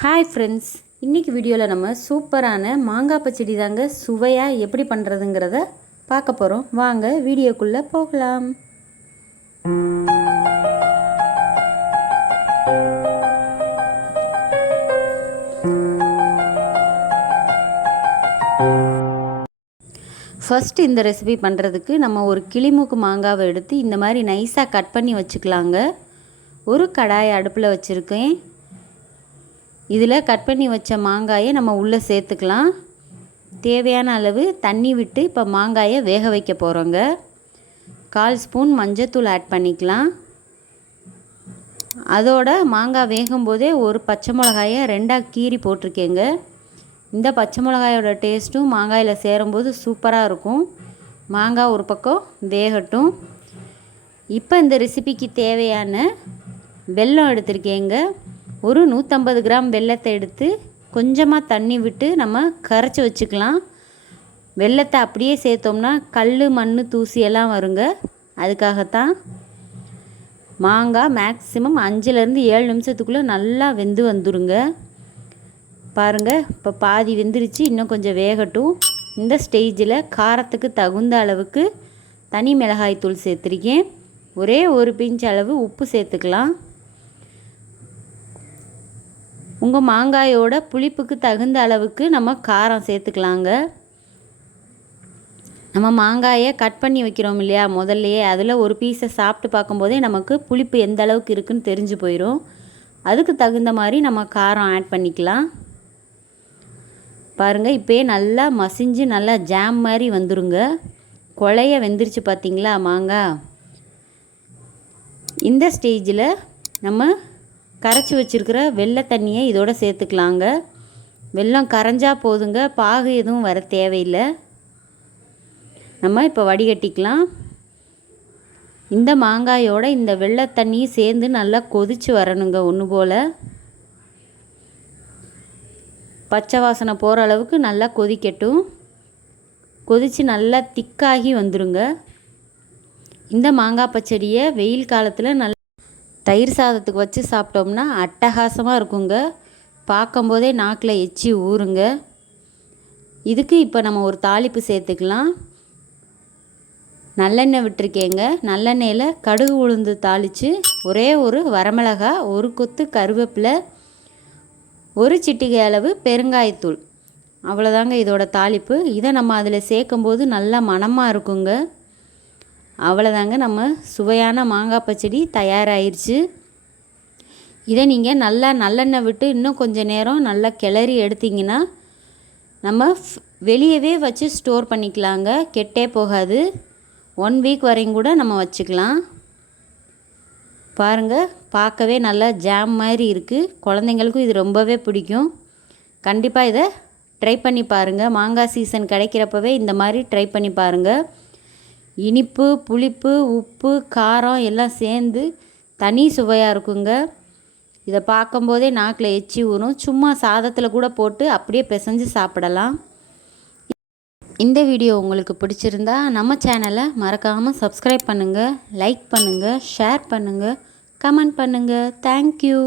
Hi friends இன்றைக்கி வீடியோவில் நம்ம சூப்பரான மாங்காய் பச்சடி தாங்க சுவையாக எப்படி பண்ணுறதுங்கிறத பார்க்க போகிறோம் வாங்க வீடியோக்குள்ளே போகலாம். ஃபஸ்ட்டு இந்த ரெசிபி பண்ணுறதுக்கு நம்ம ஒரு கிளிமூக்கு மாங்காவை எடுத்து இந்த மாதிரி நைஸாக கட் பண்ணி வச்சுக்கலாங்க. ஒரு கடாயை அடுப்பில் வச்சுருக்கேன். இதில் கட் பண்ணி வச்ச மாங்காயை நம்ம உள்ளே சேர்த்துக்கலாம். தேவையான அளவு தண்ணி விட்டு இப்போ மாங்காயை வேக வைக்க போகிறோங்க. கால் ஸ்பூன் மஞ்சத்தூள் ஆட் பண்ணிக்கலாம். அதோட மாங்காய் வேகும்போதே ஒரு பச்சை மிளகாயை ரெண்டாக கீறி போட்டிருக்கேங்க. இந்த பச்சை மிளகாயோட டேஸ்ட்டும் மாங்காயில் சேரும்போது சூப்பராக இருக்கும். மாங்காய் ஒரு பக்கம் வேகட்டும். இப்போ இந்த ரெசிபிக்கு தேவையான வெல்லம் எடுத்திருக்கேங்க. ஒரு நூற்றம்பது கிராம் வெல்லத்தை எடுத்து கொஞ்சமாக தண்ணி விட்டு நம்ம கரைச்சி வச்சுக்கலாம். வெள்ளத்தை அப்படியே சேர்த்தோம்னா கல் மண் தூசியெல்லாம் வருங்க. அதுக்காகத்தான் மாங்காய் மேக்ஸிமம் அஞ்சுலேருந்து ஏழு நிமிஷத்துக்குள்ளே நல்லா வெந்து வந்துடுங்க பாருங்கள் இப்போ பாதி வெந்துருச்சு இன்னும் கொஞ்சம் வேகட்டும். இந்த ஸ்டேஜில் காரத்துக்கு தகுந்த அளவுக்கு தனி மிளகாய் தூள் சேர்த்துருக்கேன். ஒரே ஒரு பிஞ்ச் அளவு உப்பு சேர்த்துக்கலாம். உங்கள் மாங்காயோட புளிப்புக்கு தகுந்த அளவுக்கு நம்ம காரம் சேர்த்துக்கலாங்க. நம்ம மாங்காயை கட் பண்ணி வைக்கிறோம் இல்லையா முதல்லையே? அதில் ஒரு பீஸை சாப்பிட்டு பார்க்கும்போதே நமக்கு புளிப்பு எந்த அளவுக்கு இருக்குன்னு தெரிஞ்சு போயிடும் அதுக்கு தகுந்த மாதிரி நம்ம காரம் ஆட் பண்ணிக்கலாம். பாருங்கள் இப்போயே நல்லா மசிஞ்சு நல்லா ஜாம் மாதிரி வந்துருங்க. கொலைய வெந்துருச்சு பார்த்திங்களா மாங்காய் இந்த ஸ்டேஜில் நம்ம கரைச்சி வச்சுருக்கிற வெள்ளை தண்ணியை இதோட சேர்த்துக்கலாங்க. வெள்ளம் கரைஞ்சா போதுங்க. பாகு எதுவும் வர தேவையில்லை. நம்ம இப்போ வடிகட்டிக்கலாம். இந்த மாங்காயோட இந்த வெள்ளை தண்ணியும் சேர்ந்து நல்லா கொதித்து வரணுங்க ஒன்று போல். பச்சை வாசனை போகிற அளவுக்கு நல்லா கொதிக்கட்டும். கொதித்து நல்லா திக்காகி வந்துடுங்க இந்த மாங்காய் பச்சடியை வெயில் காலத்தில் நல்லா தயிர் சாதத்துக்கு வச்சு சாப்பிட்டோம்னா அட்டகாசமாக இருக்குங்க. பார்க்கும்போதே நாக்கில் எச்சி ஊறுங்க. இதுக்கு இப்போ நம்ம ஒரு தாளிப்பு சேர்த்துக்கலாம். நல்லெண்ணெய் விட்டுருக்கேங்க. நல்லெண்ணெயில் கடுகு உளுந்து தாளித்து ஒரே ஒரு வரமிளகா ஒரு கொத்து கருவேப்பிலை ஒரு சிட்டிகை அளவு பெருங்காயத்தூள். அவ்வளோதாங்க இதோட தாளிப்பு. இதை நம்ம அதில் சேர்க்கும்போது நல்லா மணமாக இருக்குங்க. அவ்வளோதாங்க நம்ம சுவையான மாங்காய் பச்சடி தயாராகிருச்சு இதை நீங்கள் நல்லா நல்லெண்ணெய் விட்டு இன்னும் கொஞ்சம் நேரம் நல்லா கிளறி எடுத்திங்கன்னா நம்ம வெளியவே வச்சு ஸ்டோர் பண்ணிக்கலாங்க. கெட்டே போகாது. ஒன் வீக் வரையும் கூட நம்ம வச்சுக்கலாம். பாருங்கள் பார்க்கவே நல்லா ஜாம் மாதிரி இருக்குது குழந்தைங்களுக்கும் இது ரொம்பவே பிடிக்கும். கண்டிப்பாக இதை ட்ரை பண்ணி பாருங்கள் மாங்காய் சீசன் கிடைக்கிறப்பவே இந்த மாதிரி ட்ரை பண்ணி பாருங்கள் இனிப்பு புளிப்பு உப்பு காரம் எல்லாம் சேர்ந்து தனி சுவையாக இருக்குங்க. இதை பார்க்கும்போதே நாக்கில் எச்சி ஊறும். சும்மா சாதத்தில் கூட போட்டு அப்படியே பிசைஞ்சு சாப்பிடலாம். இந்த வீடியோ உங்களுக்கு பிடிச்சிருந்தா நம்ம சேனலை மறக்காமல் சப்ஸ்கிரைப் பண்ணுங்கள் லைக் பண்ணுங்கள் ஷேர் பண்ணுங்கள் கமெண்ட் பண்ணுங்கள் தேங்க்யூ